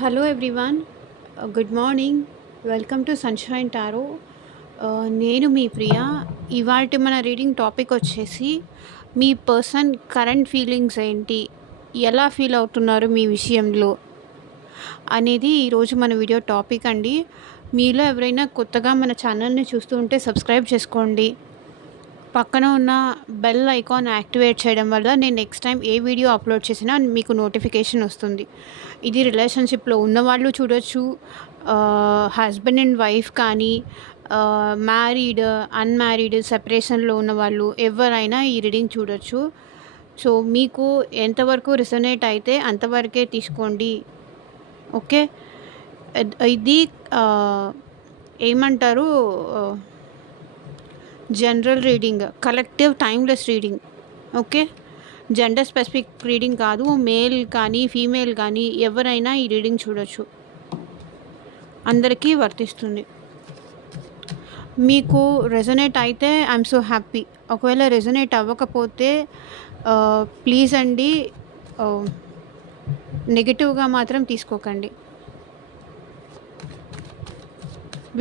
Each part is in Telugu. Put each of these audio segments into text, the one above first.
Hello everyone, good morning. Welcome to sunshine tarot. నేను మీ ప్రియ. ఇవాల్టి మన రీడింగ్ టాపిక్ వచ్చేసి మీ పర్సన్ కరెంట్ ఫీలింగ్స్ ఏంటి, ఎలా ఫీల్ అవుతున్నారు మీ విషయంలో అనేది ఈరోజు మన వీడియో టాపిక్ అండి. మీలో ఎవరైనా కొత్తగా మన ఛానల్ని చూస్తూ ఉంటే సబ్స్క్రైబ్ చేసుకోండి. పక్కన ఉన్న బెల్ ఐకాన్ యాక్టివేట్ చేయడం వల్ల నేను నెక్స్ట్ టైం ఏ వీడియో అప్లోడ్ చేసినా మీకు నోటిఫికేషన్ వస్తుంది. ఇది రిలేషన్షిప్లో ఉన్నవాళ్ళు చూడొచ్చు, హస్బెండ్ అండ్ వైఫ్ కానీ, మ్యారీడ్, అన్మ్యారీడ్, సెపరేషన్లో ఉన్నవాళ్ళు ఎవరైనా ఈ రీడింగ్ చూడొచ్చు. సో మీకు ఎంతవరకు రిజొనేట్ అయితే అంతవరకే తీసుకోండి. ఓకే. ఇది ఏమంటారు, general reading, collective timeless reading. Okay. Gender specific reading కాదు. మేల్ కానీ ఫీమేల్ కానీ ఎవరైనా ఈ రీడింగ్ చూడొచ్చు, అందరికీ వర్తిస్తుంది. మీకు రెజొనేట్ అయితే ఐఎమ్ సో హ్యాపీ. ఒకవేళ రెజొనేట్ అవ్వకపోతే ప్లీజ్ అండి, నెగిటివ్గా మాత్రం తీసుకోకండి.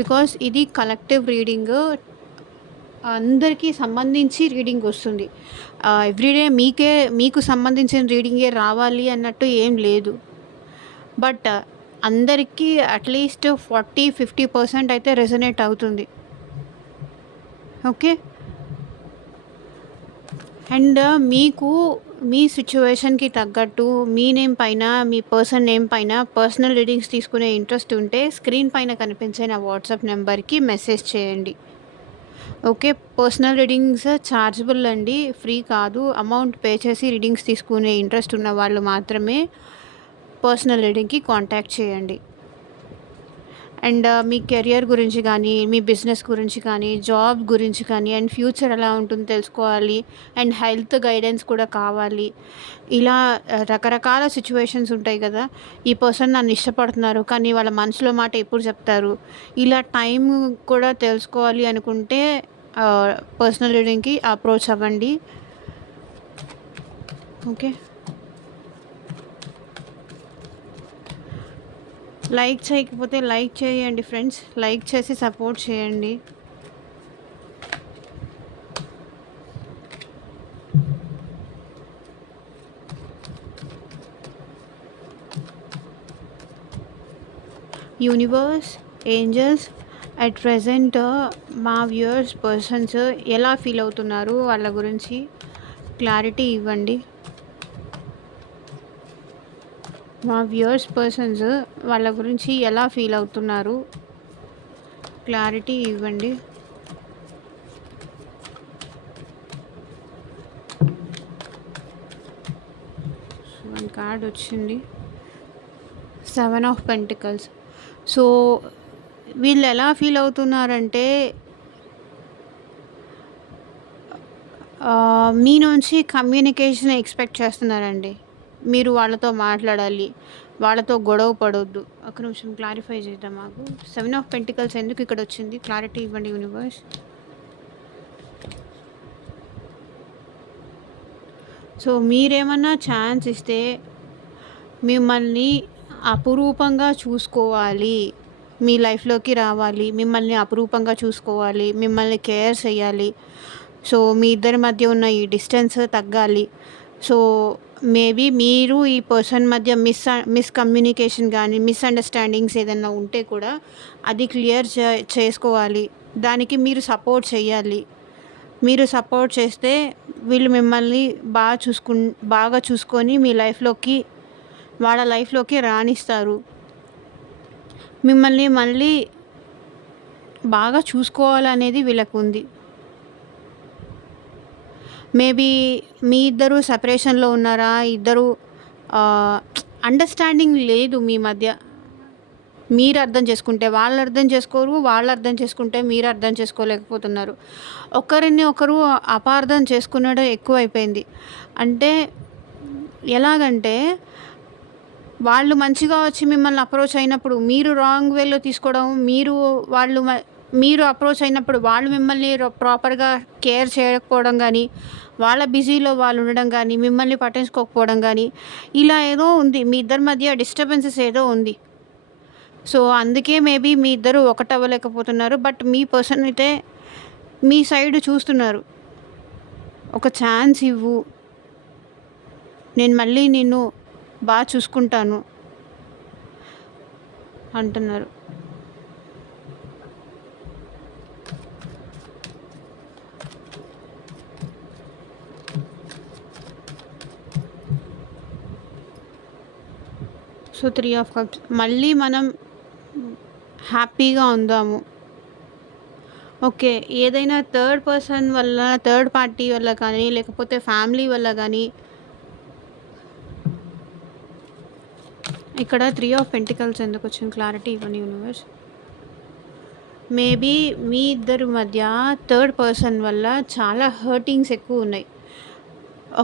బికాస్ ఇది కలెక్టివ్ రీడింగ్, అందరికీ సంబంధించి రీడింగ్ వస్తుంది. ఎవ్రీడే మీకు సంబంధించిన రీడింగే రావాలి అన్నట్టు ఏం లేదు. బట్ అందరికీ అట్లీస్ట్ 40-50% అయితే రెజొనేట్ అవుతుంది. ఓకే. అండ్ మీకు మీ సిచ్యువేషన్కి తగ్గట్టు మీ నేమ్ పైన, మీ పర్సన్ నేమ్ పైన పర్సనల్ రీడింగ్స్ తీసుకునే ఇంట్రెస్ట్ ఉంటే స్క్రీన్ పైన కనిపించే నా వాట్సాప్ నెంబర్కి మెసేజ్ చేయండి. ఓకే. పర్సనల్ రీడింగ్స్ ఛార్జబుల్ అండి, ఫ్రీ కాదు. అమౌంట్ పే చేసి రీడింగ్స్ తీసుకునే ఇంట్రెస్ట్ ఉన్న వాళ్ళు మాత్రమే పర్సనల్ రీడింగ్కి కాంటాక్ట్ చేయండి. అండ్ మీ కెరియర్ గురించి కానీ, మీ బిజినెస్ గురించి కానీ, జాబ్ గురించి కానీ, అండ్ ఫ్యూచర్ ఎలా ఉంటుందో తెలుసుకోవాలి, అండ్ హెల్త్ గైడెన్స్ కూడా కావాలి. ఇలా రకరకాల సిచ్యువేషన్స్ ఉంటాయి కదా. ఈ పర్సన్ నన్ను ఇష్టపడుతున్నారు కానీ వాళ్ళ మనసులో మాట ఎప్పుడు చెప్తారు, ఇలా టైం కూడా తెలుసుకోవాలి అనుకుంటే పర్సనల్ రీడింగ్కి అప్రోచ్ అవ్వండి. ఓకే. లైక్ చేయకపోతే లైక్ చేయండి ఫ్రెండ్స్, లైక్ చేసి సపోర్ట్ చేయండి. యూనివర్స్, ఏంజల్స్, అట్ ప్రెజెంట్ మా వ్యూయర్స్ పర్సన్స్ ఎలా ఫీల్ అవుతున్నారు వాళ్ళ గురించి క్లారిటీ ఇవ్వండి. మా వ్యూయర్స్ పర్సన్స్ వాళ్ళ గురించి ఎలా ఫీల్ అవుతున్నారు క్లారిటీ ఇవ్వండి. వన్ కార్డ్ వచ్చింది, 7 ఆఫ్ పెంటికల్స్. సో వీళ్ళు ఎలా ఫీల్ అవుతున్నారంటే మీ నుంచి కమ్యూనికేషన్ ఎక్స్పెక్ట్ చేస్తున్నారండి. మీరు వాళ్ళతో మాట్లాడాలి, వాళ్ళతో గొడవ పడొద్దు. ఒక నిమిషం క్లారిఫై చేద్దాం మాకు. 7 ఆఫ్ పెంటికల్స్ ఎందుకు ఇక్కడ వచ్చింది, క్లారిటీ ఇవ్వండి యూనివర్స్. సో మీరేమన్నా ఛాన్స్ ఇస్తే మిమ్మల్ని అపురూపంగా చూసుకోవాలి, మీ లైఫ్లోకి రావాలి, మిమ్మల్ని అపురూపంగా చూసుకోవాలి, మిమ్మల్ని కేర్ చేయాలి. సో మీ ఇద్దరి మధ్య ఉన్న ఈ డిస్టెన్స్ తగ్గాలి. సో మేబీ మీరు ఈ పర్సన్ మధ్య మిస్కమ్యూనికేషన్ కానీ, మిస్అండర్స్టాండింగ్స్ ఏదైనా ఉంటే కూడా అది క్లియర్ చేసుకోవాలి. దానికి మీరు సపోర్ట్ చేయాలి. మీరు సపోర్ట్ చేస్తే వీళ్ళు మిమ్మల్ని బాగా చూసుకొని మీ లైఫ్లోకి, వాళ్ళ లైఫ్లోకి రాణిస్తారు. మిమ్మల్ని మళ్ళీ బాగా చూసుకోవాలనేది వీళ్ళకు ఉంది. మేబీ మీ ఇద్దరు సెపరేషన్లో ఉన్నారా, ఇద్దరు అండర్స్టాండింగ్ లేదు మీ మధ్య. మీరు అర్థం చేసుకుంటే వాళ్ళు అర్థం చేసుకోరు, వాళ్ళు అర్థం చేసుకుంటే మీరు అర్థం చేసుకోలేకపోతున్నారు. ఒకరిని ఒకరు అపార్థం చేసుకునడం ఎక్కువైపోయింది. అంటే ఎలాగంటే వాళ్ళు మంచిగా వచ్చి మిమ్మల్ని అప్రోచ్ అయినప్పుడు మీరు రాంగ్ వేలో తీసుకోవడం, మీరు అప్రోచ్ అయినప్పుడు వాళ్ళు మిమ్మల్ని ప్రాపర్‌గా కేర్ చేయకపోవడం గానీ, వాళ్ళ బిజీలో వాళ్ళు ఉండడం గానీ, మిమ్మల్ని పట్టించుకోకపోవడం గానీ, ఇలా ఏదో ఉంది. మీ ఇద్దరి మధ్య డిస్టర్బెన్సెస్ ఏదో ఉంది. సో, అందుకే మేబీ మీ ఇద్దరు ఒకటవ్వలేకపోతున్నారు. బట్ మీ పర్సన్ అయితే మీ సైడ్ చూస్తున్నారు. ఒక ఛాన్స్ ఇవ్వు. నేను మళ్ళీ నిన్ను చూసుకుంటాను అంటున్నారు. సో, 3 ఆఫ్ కప్స్ మళ్ళీ మనం హ్యాపీగా ఉందాము. ఓకే. ఏదైనా థర్డ్ పర్సన్ వల్ల, థర్డ్ పార్టీ వల్ల కానీ, లేకపోతే ఫ్యామిలీ వల్ల గానీ, ఇక్కడ 3 ఆఫ్ పెంటికల్స్ ఎందుకొచ్చింది? క్లారిటీ ఇవ్వండి యూనివర్స్. మేబీ మీ ఇద్దరి మధ్య థర్డ్ పర్సన్ వల్ల చాలా హర్టింగ్స్ ఎక్కువున్నాయి.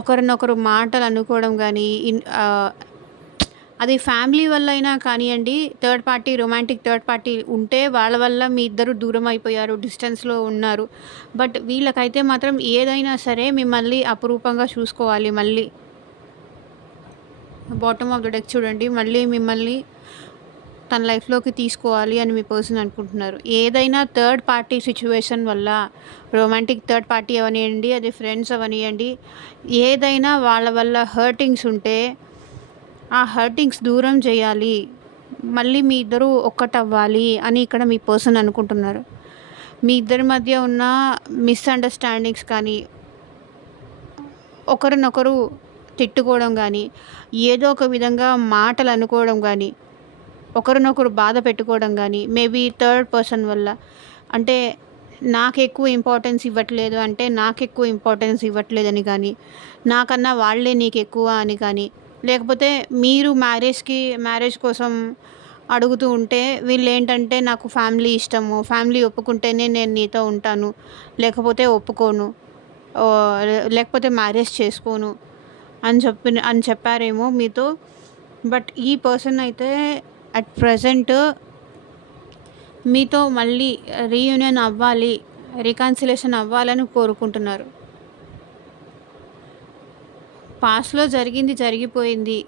ఒకరినొకరు మాటలు అనుకోవడం గానీ, అది ఫ్యామిలీ వల్ల అయినా కానియండి, third party, romantic third party ఉంటే వాళ్ళ వల్ల మీ ఇద్దరు దూరం అయిపోయారు, డిస్టెన్స్‌లో ఉన్నారు. బట్ వీళ్ళకైతే మాత్రం ఏదైనా సరే మిమ్మల్ని అపురూపంగా చూసుకోవాలి మళ్ళీ. బాటమ్ ఆఫ్ ద డెక్ చూడండి. మళ్ళీ మిమ్మల్ని తన లైఫ్‌లోకి తీసుకోవాలి అని మీ పర్సన్ అనుకుంటున్నారు. ఏదైనా థర్డ్ పార్టీ సిచ్యువేషన్ వల్ల, రొమాంటిక్ థర్డ్ పార్టీ అవనియండి, అది ఫ్రెండ్స్ అవనియండి, ఏదైనా వాళ్ళ వల్ల హర్టింగ్స్ ఉంటే ఆ హర్టింగ్స్ దూరం చేయాలి. మళ్ళీ మీ ఇద్దరు ఒక్కటవ్వాలి అని ఇక్కడ మీ పర్సన్ అనుకుంటున్నారు. మీ ఇద్దరి మధ్య ఉన్న మిస్‌అండర్‌స్టాండింగ్స్ కానీ, ఒకరినొకరు తిట్టుకోవడం గానీ, ఏదో ఒక విధంగా మాటలు అనుకోవడం గానీ, ఒకరినొకరు బాధ పెట్టుకోవడం గానీ, మేబీ థర్డ్ పర్సన్ వల్ల. అంటే నాకెక్కువ ఇంపార్టెన్స్ ఇవ్వట్లేదు అంటే, నాకెక్కువ ఇంపార్టెన్స్ ఇవ్వట్లేదని కానీ, నాకన్నా వాళ్ళే నీకెక్కువ అని కానీ, లేకపోతే మీరు మ్యారేజ్ కోసం అడుగుతూ ఉంటే వీళ్ళేంటంటే నాకు ఫ్యామిలీ ఇష్టము, ఫ్యామిలీ ఒప్పుకుంటేనే నేను నీతో ఉంటాను, లేకపోతే ఒప్పుకోను, లేకపోతే మ్యారేజ్ చేసుకోను అని చెప్పారేమో మీతో. బట్ ఈ పర్సన్ అయితే అట్ ప్రెజెంట్ మీతో మళ్ళీ రీయూనియన్ అవ్వాలి, రికన్సిలేషన్ అవ్వాలని కోరుకుంటున్నారు. పాస్ట్‌లో జరిగింది జరిగిపోయింది.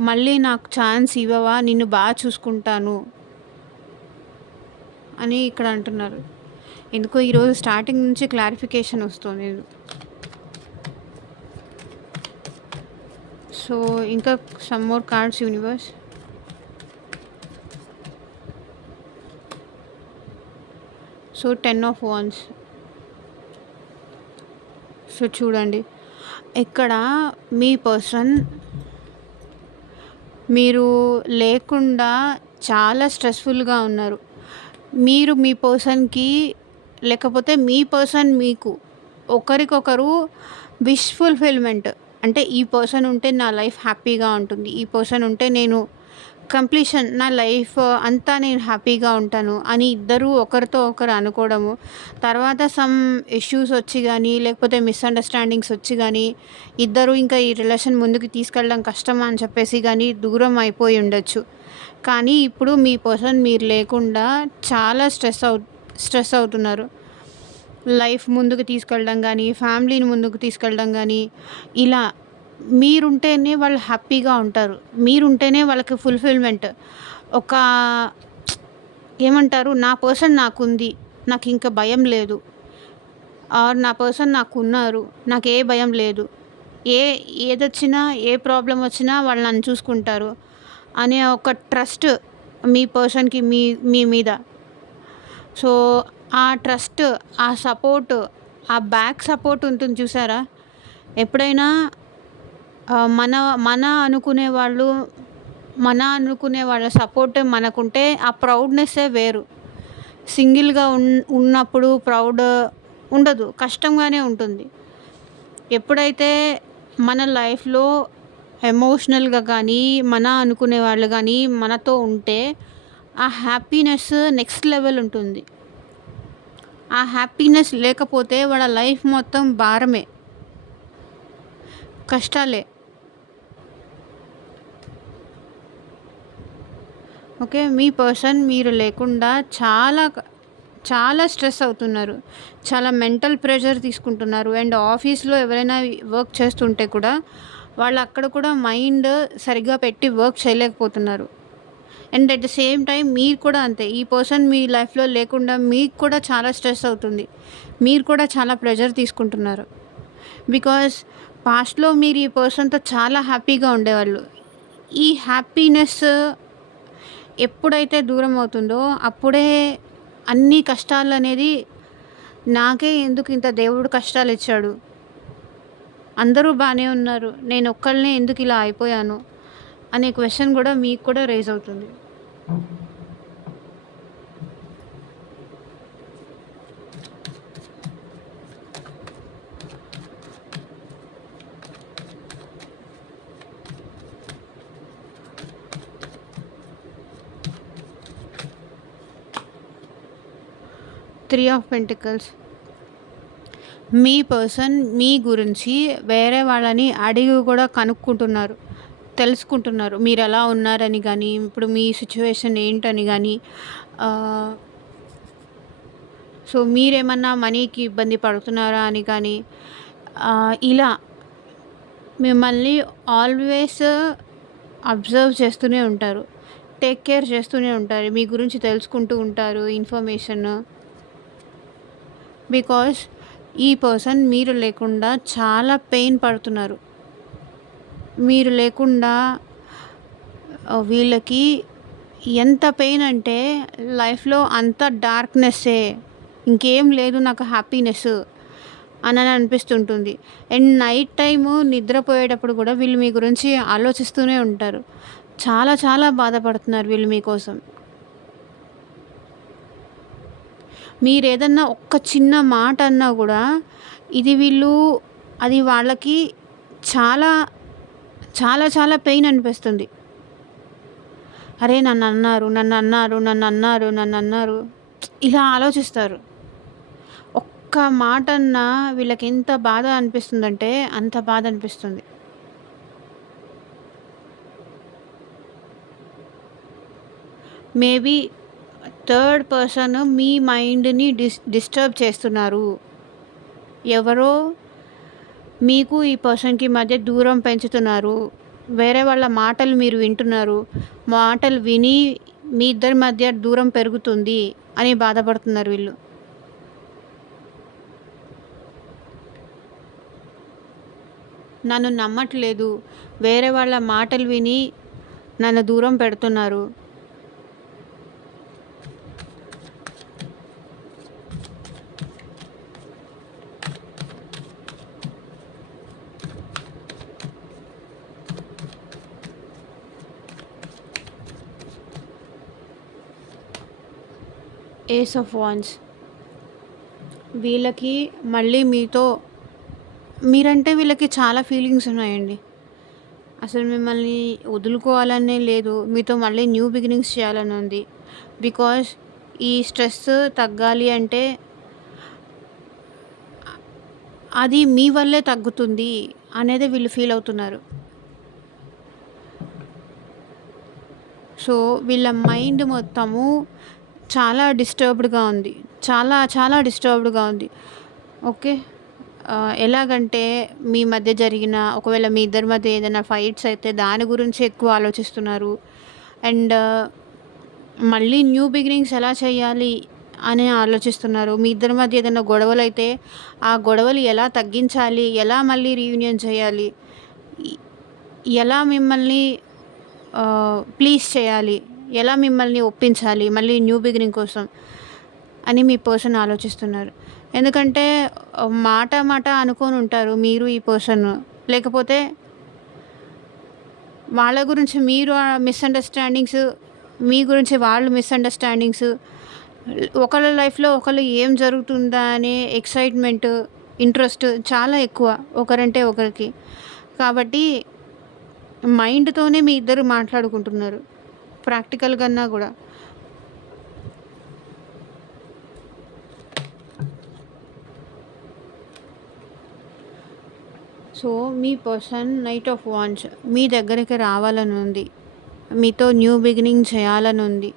మళ్ళీ నాకు ఛాన్స్ ఇవ్వవా? నిన్ను చూసుకుంటాను అని ఇక్కడ అంటున్నారు. ఎందుకో ఈరోజు స్టార్టింగ్ నుంచి క్లారిఫికేషన్ వస్తుంది. సో, ఇంకా some more cards universe. So, 10 of wands. So, చూడండి. ఇక్కడ మీ పర్సన్ మీరు లేకుండా చాలా స్ట్రెస్‌ఫుల్‌గా ఉన్నారు. మీరు మీ పర్సన్‌కి, లేకపోతే మీ పర్సన్ మీకు ఒకరికొకరు విష్ ఫుల్‌ఫిల్‌మెంట్. అంటే ఈ పర్సన్ ఉంటే నా లైఫ్ హ్యాపీగా ఉంటుంది, ఈ పర్సన్ ఉంటే నేను కంప్లీషన్, నా లైఫ్ అంతా నేను హ్యాపీగా ఉంటాను అని ఇద్దరూ ఒకరితో ఒకరు అనుకోవడము. తర్వాత సమ్ ఇష్యూస్ వచ్చి కానీ, లేకపోతే మిస్‌అండర్‌స్టాండింగ్స్ వచ్చి కానీ, ఇద్దరు ఇంకా ఈ రిలేషన్ ముందుకు తీసుకెళ్ళడం కష్టం అని చెప్పేసి కానీ దూరం అయిపోయి ఉండొచ్చు. కానీ ఇప్పుడు మీ పర్సన్ మీరు లేకుండా చాలా స్ట్రెస్ అవుతున్నారు. లైఫ్ ముందుకు తీసుకెళ్ళడం కానీ, ఫ్యామిలీని ముందుకు తీసుకెళ్ళడం కానీ, ఇలా మీరుంటేనే వాళ్ళు హ్యాపీగా ఉంటారు. మీరుంటేనే వాళ్ళకి ఫుల్‌ఫిల్‌మెంట్. ఒక ఏమంటారు, నా పర్సన్ నాకుంది, నాకింక భయం లేదు. ఆర్ నా పర్సన్ నాకున్నారు, నాకే భయం లేదు. ఏదొచ్చినా, ఏ ప్రాబ్లమ్ వచ్చినా వాళ్ళు నన్ను చూసుకుంటారు అనే ఒక ట్రస్ట్ మీ పర్సన్‌కి మీ మీద. సో, ఆ ట్రస్ట్, ఆ సపోర్ట్, ఆ బ్యాక్ సపోర్ట్ ఉంటుంది చూసారా? ఎప్పుడైనా మన మన అనుకునే వాళ్ళు, మన అనుకునే వాళ్ళ సపోర్ట్ మనకుంటే ఆ ప్రౌడ్‌నెస్సే వేరు. సింగిల్‌గా ఉన్నప్పుడు ప్రౌడ్ ఉండదు, కష్టంగానే ఉంటుంది. ఎప్పుడైతే మన లైఫ్‌లో ఎమోషనల్‌గా కానీ, మన అనుకునే వాళ్ళు కానీ మనతో ఉంటే ఆ హ్యాపీనెస్ నెక్స్ట్ లెవెల్ ఉంటుంది. ఆ హ్యాపీనెస్ లేకపోతే వాళ్ళ లైఫ్ మొత్తం భారమే, కష్టాలే. ఓకే. మీ పర్సన్ మీరు లేకుండా చాలా చాలా స్ట్రెస్ అవుతున్నారు. చాలా మెంటల్ ప్రెషర్ తీసుకుంటున్నారు. అండ్ ఆఫీస్‌లో ఎవరైనా వర్క్ చేస్తుంటే కూడా వాళ్ళు అక్కడ కూడా మైండ్ సరిగ్గా పెట్టి వర్క్ చేయలేకపోతున్నారు. And at the same time మీరు కూడా అంతే. ఈ పర్సన్ మీ లైఫ్‌లో లేకుండా మీకు కూడా చాలా స్ట్రెస్ అవుతుంది. మీరు కూడా చాలా ప్రెషర్ తీసుకుంటున్నారు. బికాజ్ పాస్ట్‌లో మీరు ఈ పర్సన్‌తో చాలా హ్యాపీగా ఉండేవాళ్ళు. ఈ హ్యాపీనెస్ ఎప్పుడైతే దూరం అవుతుందో అప్పుడే అన్ని కష్టాలనేది నాకే ఎందుకు ఇంత దేవుడు కష్టాలిచ్చాడు? అందరూ బానే ఉన్నారు. నేనొక్కళ్ళనే ఎందుకు ఇలా అయిపోయాను? అనే క్వెషన్ గూడా మీకు కూడా రైజ్ అవుతుంది. 3 ఆఫ్ పెంటికల్స్. మీ పర్సన్ మీ గురించి వేరే వాళ్ళని అడిగి కూడా కనుక్కుంటున్నారు. తెలుసుకుంటున్నారు. మీరెలా ఉన్నారని గానీ, ఇప్పుడు మీ సిట్యుయేషన్ ఏంటని గానీ, ఆహ్, సో, మీరేమన్నా మనీకి ఇబ్బంది పడుతున్నారా అని కానీ, ఇలా మిమ్మల్ని ఆల్వేస్ అబ్జర్వ్ చేస్తూనే ఉంటారు. టేక్ కేర్ చేస్తూనే ఉంటారు. మీ గురించి తెలుసుకుంటూ ఉంటారు ఇన్ఫర్మేషన్. బికాస్ ఈ పర్సన్ మీరు లేకుండా చాలా పెయిన్ పడుతున్నారు. మీరు లేకుండా వీళ్ళకి ఎంత పెయిన్ అంటే లైఫ్‌లో అంతా డార్క్‌నెస్సే. ఇంకేం లేదు నాకు హ్యాపీనెస్ అనని అనిపిస్తుంటుంది. అండ్ నైట్ టైము నిద్రపోయేటప్పుడు కూడా వీళ్ళు మీ గురించి ఆలోచిస్తూనే ఉంటారు. చాలా చాలా బాధపడుతున్నారు వీళ్ళు మీకోసం. మీరేదన్నా ఒక్క చిన్న మాట అన్నా గూడా అది వాళ్ళకి చాలా, చాలా చాలా పెయిన్ అనిపిస్తుంది. అరే! నన్నన్నారు, నన్నన్నారు, నన్నన్నారు, నన్నన్నారు ఇలా ఆలోచిస్తారు. ఒక్క మాటన్నా వీళ్ళకెంత బాధ అనిపిస్తుందంటే అంత బాధ అనిపిస్తుంది. మేబీ థర్డ్ పర్సన్ మీ మైండ్‌ని డిస్టర్బ్ చేస్తున్నారు. ఎవరో మీకు ఈ పర్సన్‌కి మధ్య దూరం పెంచుతున్నారు. వేరే వాళ్ళ మాటలు మీరు వింటున్నారు. మాటలు విని మీ ఇద్దరి మధ్య దూరం పెరుగుతుంది అని బాధపడుతున్నారు వీళ్ళు. నన్ను నమ్మట్లేదు. వేరే వాళ్ళ మాటలు విని నన్ను దూరం పెడుతున్నారు. Ace of wands. వీళ్ళకి మళ్ళీ మీరంటే వీళ్ళకి చాలా ఫీలింగ్స్ ఉన్నాయండి. అసలు మిమ్మల్ని వదులుకోవాలనే లేదు. మీతో మళ్ళీ న్యూ బిగినింగ్స్ చేయాలని ఉంది. బికాజ్ ఈ స్ట్రెస్ తగ్గాలి అంటే అది మీ వల్లే తగ్గుతుంది అనేది వీళ్ళు ఫీల్ అవుతున్నారు. సో, వీళ్ళ మైండ్ మొత్తము చాలా డిస్టర్బ్డ్‌గా ఉంది. చాలా చాలా డిస్టర్బ్డ్‌గా ఉంది. ఓకే. ఎలాగంటే మీ మధ్య జరిగిన ఒకవేళ మీ ఇద్దరి మధ్య ఏదైనా ఫైట్స్ అయితే దాని గురించి ఎక్కువ ఆలోచిస్తున్నారు. అండ్ మళ్ళీ న్యూ బిగినింగ్స్ ఎలా చేయాలి అని ఆలోచిస్తున్నారు. మీ ఇద్దరి మధ్య ఏదైనా గొడవలైతే ఆ గొడవలు ఎలా తగ్గించాలి? ఎలా మళ్ళీ రీయూనియన్ చేయాలి? ఎ ఎలా మిమ్మల్ని ప్లీజ్ చేయాలి? ఎలా మిమ్మల్ని ఒప్పించాలి మళ్ళీ న్యూ బిగినింగ్ కోసం అని మీ పర్సన్ ఆలోచిస్తున్నారు. ఎందుకంటే మాట మాట అనుకోని ఉంటారు మీరు ఈ పర్సన్. లేకపోతే వాళ్ళ గురించి మీరు మిస్‌అండర్‌స్టాండింగ్స్, మీ గురించి వాళ్ళు మిస్‌అండర్‌స్టాండింగ్స్, ఒకళ్ళ లైఫ్‌లో ఒకళ్ళు ఏం జరుగుతుందా అనే ఎక్సైట్‌మెంట్, ఇంట్రెస్ట్ చాలా ఎక్కువ ఒకరంటే ఒకరికి. కాబట్టి మైండ్‌తోనే మీ ఇద్దరు మాట్లాడుకుంటున్నారు. ప్రాక్టికల్ కన్నా గూడా. సో, మీ పర్సన్ నైట్ ఆఫ్ వాండ్స్ మీ దగ్గరికి రావాలని ఉంది. మీతో న్యూ బిగినింగ్ చేయాలని ఉంది.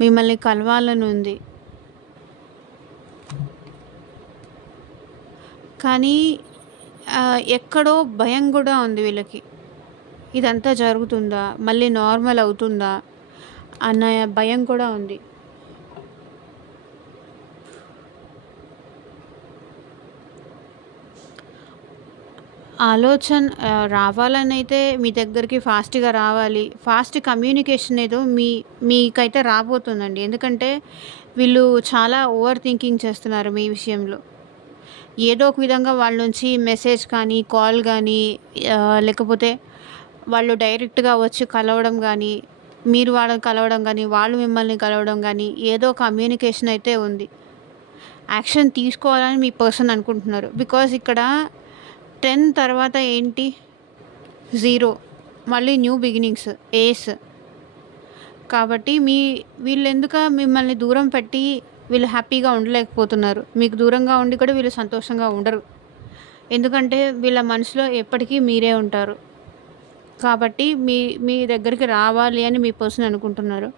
మిమ్మల్ని కలవాలని ఉంది. కానీ ఎక్కడో భయం గూడా ఉంది వీళ్ళకి. ఇదంతా జరుగుతుందా? మళ్ళీ నార్మల్ అవుతుందా? అన్న భయం కూడా ఉంది. రావాలనైతే మీ దగ్గరికి ఫాస్ట్‌గా రావాలి. ఫాస్ట్ కమ్యూనికేషన్ ఏదో మీకైతే రాబోతుందండి. ఎందుకంటే వీళ్ళు చాలా ఓవర్ థింకింగ్ చేస్తున్నారు మీ విషయంలో. ఏదో ఒక విధంగా వాళ్ళ నుంచి మెసేజ్ కానీ, కాల్ గానీ, లేకపోతే వాళ్ళు డైరెక్ట్‌గా వచ్చి కలవడం గానీ, మీరు వాళ్ళని కలవడం గానీ, వాళ్ళు మిమ్మల్ని కలవడం గానీ, ఏదో కమ్యూనికేషన్ అయితే ఉంది. యాక్షన్ తీసుకోవాలని మీ పర్సన్ అనుకుంటున్నారు. బికాజ్ ఇక్కడ 10 తర్వాత ఏంటి? 0, మళ్ళీ న్యూ బిగినింగ్స్, ఏస్. కాబట్టి మిమ్మల్ని దూరం పెట్టి వీళ్ళు హ్యాపీగా ఉండలేకపోతున్నారు. మీకు దూరంగా ఉండి కూడా వీళ్ళు సంతోషంగా ఉండరు. ఎందుకంటే వీళ్ళ మనసులో ఎప్పటికీ మీరే ఉంటారు. కాబట్టి మీ దగ్గరికి రావాలి అని మీ పర్సన్ అనుకుంటున్నారు.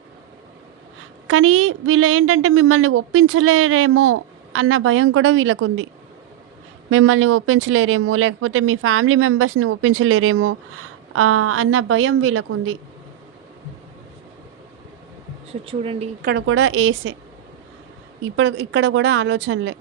కానీ వీళ్ళేంటంటే మిమ్మల్ని ఒప్పించలేరేమో అన్న భయం కూడా వీళ్ళకుంది. మిమ్మల్ని ఒప్పించలేరేమో, లేకపోతే మీ ఫ్యామిలీ మెంబర్స్‌ని ఒప్పించలేరేమో అన్న భయం వీళ్ళకుంది. సో, చూడండి ఇక్కడ కూడా ఏసే. ఇక్కడ కూడా ఆలోచనలే.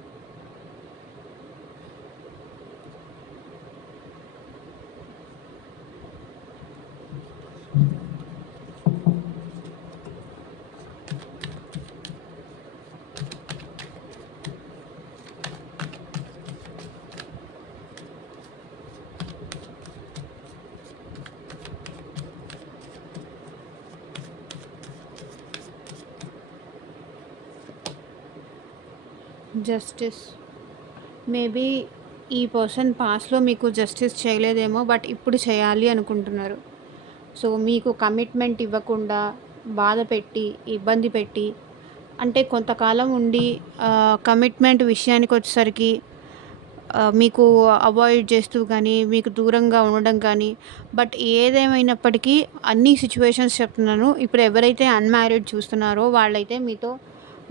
జస్టిస్. మేబీ ఈ పర్సన్ పాస్ట్‌లో మీకు జస్టిస్ చేయలేదేమో, బట్ ఇప్పుడు చేయాలి అనుకుంటున్నారు. సో, మీకు కమిట్మెంట్ ఇవ్వకుండా, బాధ పెట్టి, ఇబ్బంది పెట్టి, అంటే కొంతకాలం ఉండి కమిట్మెంట్ విషయానికొచ్చేసరికి మీకు అవాయిడ్ చేస్తూ కానీ, మీకు దూరంగా ఉండడం కానీ, బట్ ఏదేమైనప్పటికీ అన్ని సిచ్యువేషన్స్ చెప్తున్నాను. ఇప్పుడు ఎవరైతే అన్‌మ్యారీడ్ చూస్తున్నారో వాళ్ళైతే మీతో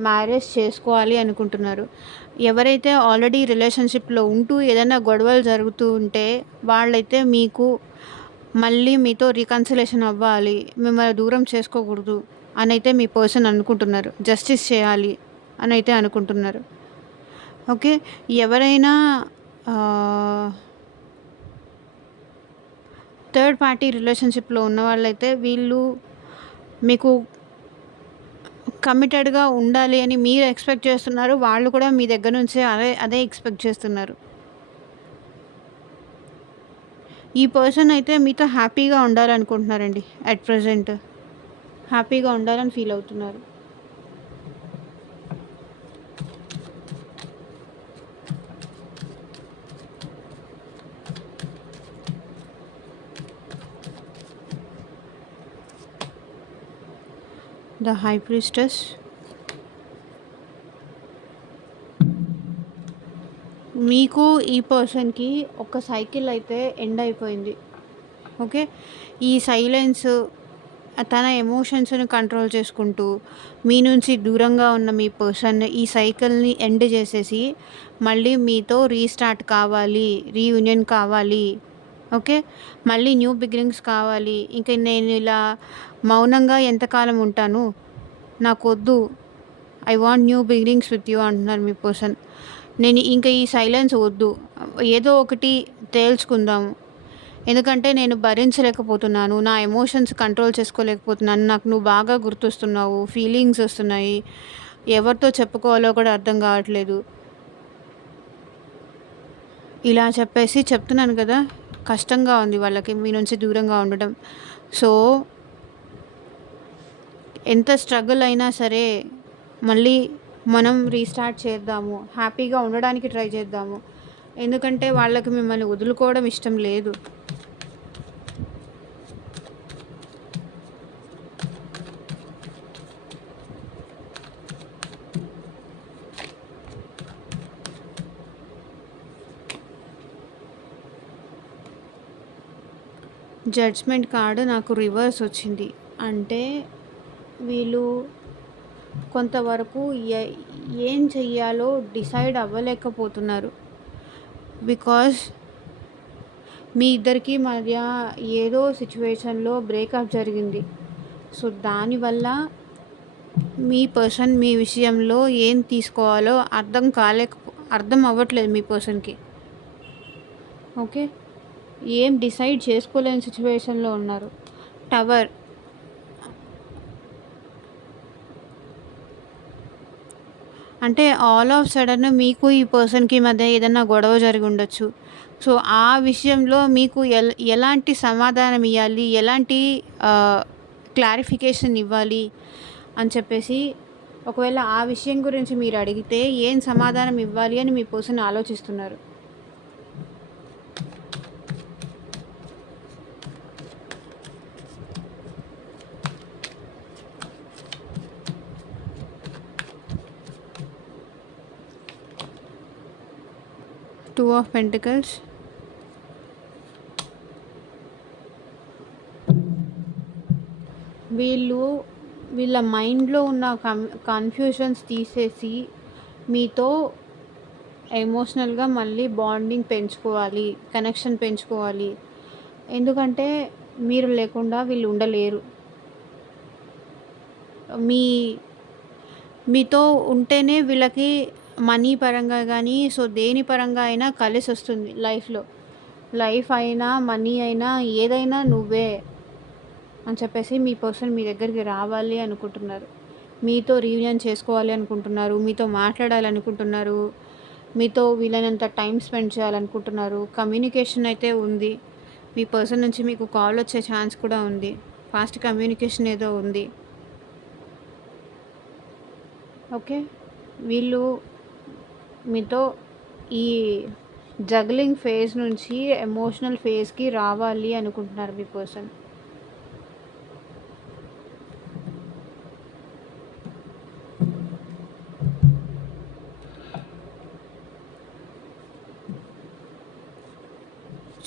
మ్యారేజ్ చేసుకోవాలి అనుకుంటున్నారు. ఎవరైతే ఆల్రెడీ రిలేషన్‌షిప్‌లో ఉంటూ ఏదైనా గొడవలు జరుగుతూ ఉంటే వాళ్ళైతే మళ్ళీ మీతో రీకన్సిలేషన్ అవ్వాలి, మిమ్మల్ని దూరం చేసుకోకూడదు అనైతే మీ పర్సన్ అనుకుంటున్నారు. జస్టిస్ చేయాలి అనైతే అనుకుంటున్నారు. ఓకే. ఎవరైనా థర్డ్ పార్టీ రిలేషన్‌షిప్‌లో ఉన్న వాళ్ళైతే వీళ్ళు మీకు కమిటెడ్‌గా ఉండాలి అని మీరు ఎక్స్‌పెక్ట్ చేస్తున్నారు. వాళ్ళు కూడా మీ దగ్గర నుంచే అదే ఎక్స్‌పెక్ట్ చేస్తున్నారు. ఈ పర్సన్ అయితే మీతో హ్యాపీగా ఉండాలనుకుంటున్నారండి. అట్ ప్రెజెంట్ హ్యాపీగా ఉండాలని ఫీల్ అవుతున్నారు. The high priestess. మీకు ఈ పర్సన్‌కి ఒక సైకిల్ అయితే ఎండ్ అయిపోయింది. ఓకే. ఈ సైలెన్స్, తన ఎమోషన్స్‌ని కంట్రోల్ చేసుకుంటూ మీ నుంచి దూరంగా ఉన్న మీ పర్సన్ ఈ సైకిల్‌ని ఎండ్ చేసేసి మళ్ళీ మీతో రీస్టార్ట్ కావాలి, రీయూనియన్ కావాలి. ఓకే. మళ్ళీ న్యూ బిగినింగ్స్ కావాలి. ఇంక నేను ఇలా మౌనంగా ఎంతకాలం ఉంటాను? నాకొద్దు. I want new beginnings with you అంటున్నారు మీ పర్సన్. నేను ఇంక ఈ సైలెన్స్ వద్దు. ఏదో ఒకటి తేల్చుకుందాము. ఎందుకంటే నేను భరించలేకపోతున్నాను. నా ఎమోషన్స్ కంట్రోల్ చేసుకోలేకపోతున్నాను. నాకు నువ్వు బాగా గుర్తొస్తున్నావు. ఫీలింగ్స్ వస్తున్నాయి. ఎవరితో చెప్పుకోవాలో కూడా అర్థం కావట్లేదు. ఇలా చెప్పేసి చెప్తున్నాను కదా! కష్టంగా ఉంది వాళ్ళకి మీ నుంచి దూరంగా ఉండడం. సో, ఎంత స్ట్రగుల్ అయినా సరే మళ్ళీ మనం రీస్టార్ట్ చేద్దాము. హ్యాపీగా ఉండడానికి ట్రై చేద్దాము. ఎందుకంటే వాళ్ళకి మిమ్మల్ని వదులుకోవడం ఇష్టం లేదు. జడ్జ్‌మెంట్ కార్డ్ నాకు రివర్స్ వచ్చింది. అంటే వీళ్ళు కొంతవరకు ఏం చెయ్యాలో డిసైడ్ అవ్వలేకపోతున్నారు. బికాజ్ మీ ఇద్దరికి మధ్య ఏదో సిచ్యువేషన్లో బ్రేకప్ జరిగింది. సో దానివల్ల మీ పర్సన్ మీ విషయంలో ఏం తీసుకోవాలో అర్థం అవ్వట్లేదు మీ పర్సన్కి. ఓకే, ఏం డిసైడ్ చేసుకోలేని సిచ్యువేషన్లో ఉన్నారు. టవర్ అంటే ఆల్ ఆఫ్ సడన్ మీకు ఈ పర్సన్కి మధ్య ఏదైనా గొడవ జరిగి ఉండొచ్చు. సో ఆ విషయంలో మీకు ఎలాంటి సమాధానం ఇవ్వాలి, ఎలాంటి క్లారిఫికేషన్ ఇవ్వాలి అని చెప్పేసి, ఒకవేళ ఆ విషయం గురించి మీరు అడిగితే ఏం సమాధానం ఇవ్వాలి అని మీ పర్సన్ ఆలోచిస్తున్నారు. టూ ఆఫ్ పెంటికల్స్, వీళ్ళ మైండ్లో ఉన్న కన్ఫ్యూషన్స్ తీసేసి మీతో ఎమోషనల్గా మళ్ళీ బాండింగ్ పెంచుకోవాలి, కనెక్షన్ పెంచుకోవాలి. ఎందుకంటే మీరు లేకుండా వీళ్ళు ఉండలేరు. మీతో ఉంటేనే వీళ్ళకి మనీ పరంగా కానీ, సో దేని పరంగా అయినా కలిసి వస్తుంది లైఫ్లో. లైఫ్ అయినా, మనీ అయినా, ఏదైనా నువ్వే అని చెప్పేసి మీ పర్సన్ మీ దగ్గరికి రావాలి అనుకుంటున్నారు. మీతో రీయూనియన్ చేసుకోవాలి అనుకుంటున్నారు, మీతో మాట్లాడాలనుకుంటున్నారు, మీతో వీలైనంత టైం స్పెండ్ చేయాలనుకుంటున్నారు. కమ్యూనికేషన్ అయితే ఉంది. మీ పర్సన్ నుంచి మీకు కాల్ వచ్చే ఛాన్స్ కూడా ఉంది. ఫాస్ట్ కమ్యూనికేషన్ ఏదో ఉంది. ఓకే, వీళ్ళు మీతో ఈ జగ్లింగ్ ఫేజ్ నుంచి ఎమోషనల్ ఫేజ్కి రావాలి అనుకుంటున్నారు మీ పర్సన్.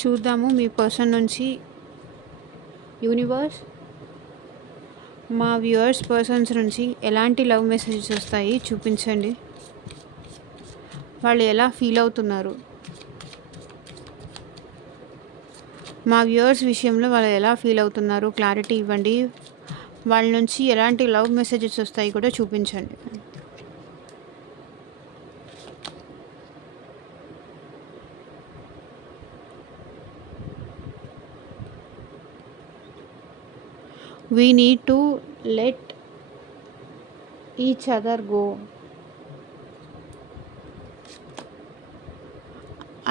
చూద్దాము మీ పర్సన్ నుంచి యూనివర్స్ మా వ్యూవర్స్ పర్సన్స్ నుంచి ఎలాంటి లవ్ మెసేజెస్ వస్తాయి చూపించండి. వాళ్ళు ఎలా ఫీల్ అవుతున్నారు, మా వ్యూవర్స్ విషయంలో వాళ్ళు ఎలా ఫీల్ అవుతున్నారు క్లారిటీ ఇవ్వండి. వాళ్ళ నుంచి ఎలాంటి లవ్ మెసేజెస్ వస్తాయి కూడా చూపించండి. We need to let each other go.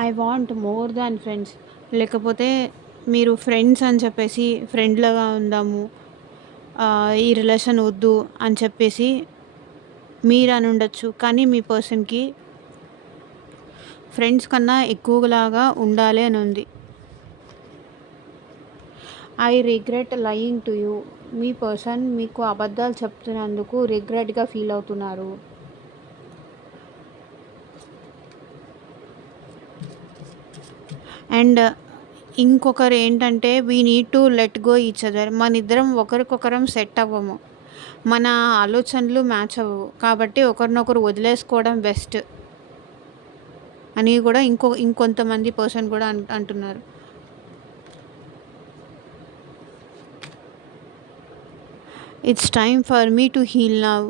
I want more than friends. లేకపోతే మీరు ఫ్రెండ్స్ అని చెప్పేసి ఫ్రెండ్లాగా ఉందాము, ఈ రిలేషన్ వద్దు అని చెప్పేసి మీరు అని ఉండొచ్చు. కానీ మీ పర్సన్కి ఫ్రెండ్స్ కన్నా ఎక్కువలాగా ఉండాలి అని ఉంది. I regret lying to you. Me person మీకు అబద్ధాలు చెప్తున్నందుకు రిగ్రెట్గా ఫీల్ అవుతున్నారు. అండ్ ఇంకొకరు ఏంటంటే we need to let go each other. మన ఇద్దరం ఒకరికొకరం సెట్ అవ్వము, మన ఆలోచనలు మ్యాచ్ అవ్వవు, కాబట్టి ఒకరినొకరు వదిలేసుకోవడం బెస్ట్ అని కూడా ఇంకొంతమంది పర్సన్ కూడా అంటున్నారు. It's time for me to heal now.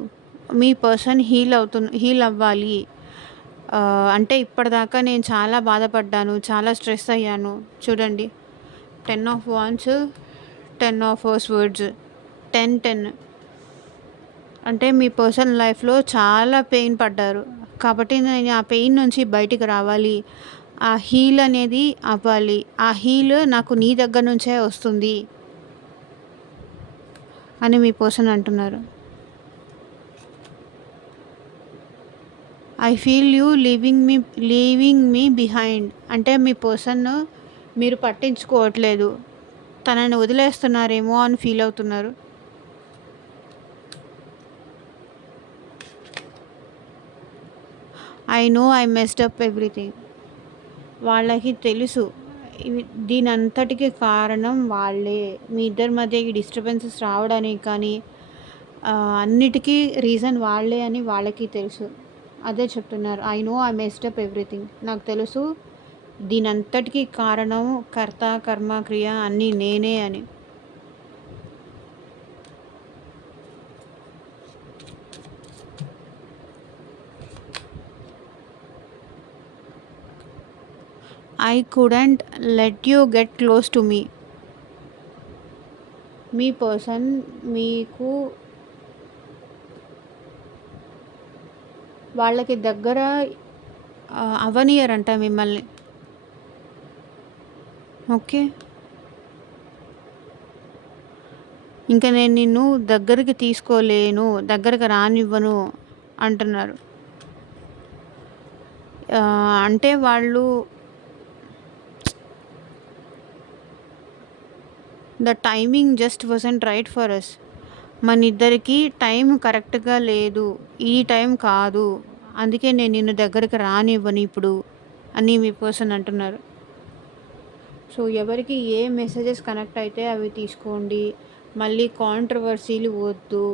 మీ పర్సన్ హీల్ అవ్వాలి. అంటే ఇప్పటిదాకా నేను చాలా బాధపడ్డాను, చాలా స్ట్రెస్ అయ్యాను. చూడండి, 10 ఆఫ్ వాండ్స్, 10 ఆఫ్ స్వర్డ్స్, 10 అంటే మీ పర్సన్ లైఫ్లో చాలా పెయిన్ పడ్డారు. కాబట్టి నేను ఆ పెయిన్ నుంచి బయటికి రావాలి, ఆ హీల్ అనేది అవ్వాలి. ఆ హీల్ నాకు నీ దగ్గర నుంచే వస్తుంది అని మీ పర్సన్ అంటున్నారు. I feel you leaving me behind. అంటే మీ పర్సన్ మీరు పట్టించుకోవట్లేదు, తనని వదిలేస్తున్నారేమో అని ఫీల్ అవుతున్నారు. I know I messed up everything. వాళ్ళకి తెలుసు దీని అంతటికి కారణం వాళ్ళే. మీ ఇద్దరి మధ్య ఈ డిస్టర్బెన్సెస్ రావడానికి కానీ అన్నిటికీ రీజన్ వాళ్ళే అని వాళ్ళకి తెలుసు. అదే చెప్తున్నారు, I know I messed up everything. నాకు తెలుసు దీనంతటికీ కారణం కర్త, కర్మ, క్రియ అన్నీ నేనే అని. I couldn't let you get close to me. Me person మీకు వాళ్ళకి దగ్గర అవ్వనియరంట మిమ్మల్ని. ఓకే. ఇంకా నేను నిన్ను దగ్గరికి తీసుకోలేను, దగ్గరికి రానివ్వను అంటున్నారు. అంటే వాళ్ళు the timing just wasn't right for us. మన ఇద్దరికి టైం కరెక్ట్గా లేదు, ఈ టైం కాదు, అందుకే నేను నిన్ను దగ్గరికి రానివ్వను ఇప్పుడు అని మీ పర్సన్ అంటున్నారు. సో ఎవరికి ఏ మెసేజెస్ కనెక్ట్ అయితే అవి తీసుకోండి, మళ్ళీ కాంట్రవర్సీలు వద్దు.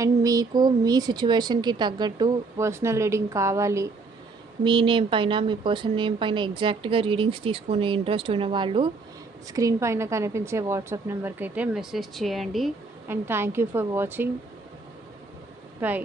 అండ్ మీకు మీ సిచ్యువేషన్కి తగ్గట్టు పర్సనల్ రీడింగ్ కావాలి, మీ నేమ్ పైన, మీ పర్సన్ నేమ్ పైన ఎగ్జాక్ట్గా రీడింగ్స్ తీసుకునే ఇంట్రెస్ట్ ఉన్న వాళ్ళు స్క్రీన్ పైన కనిపించే వాట్సాప్ నెంబర్కి అయితే మెసేజ్ చేయండి. And thank you for watching. By.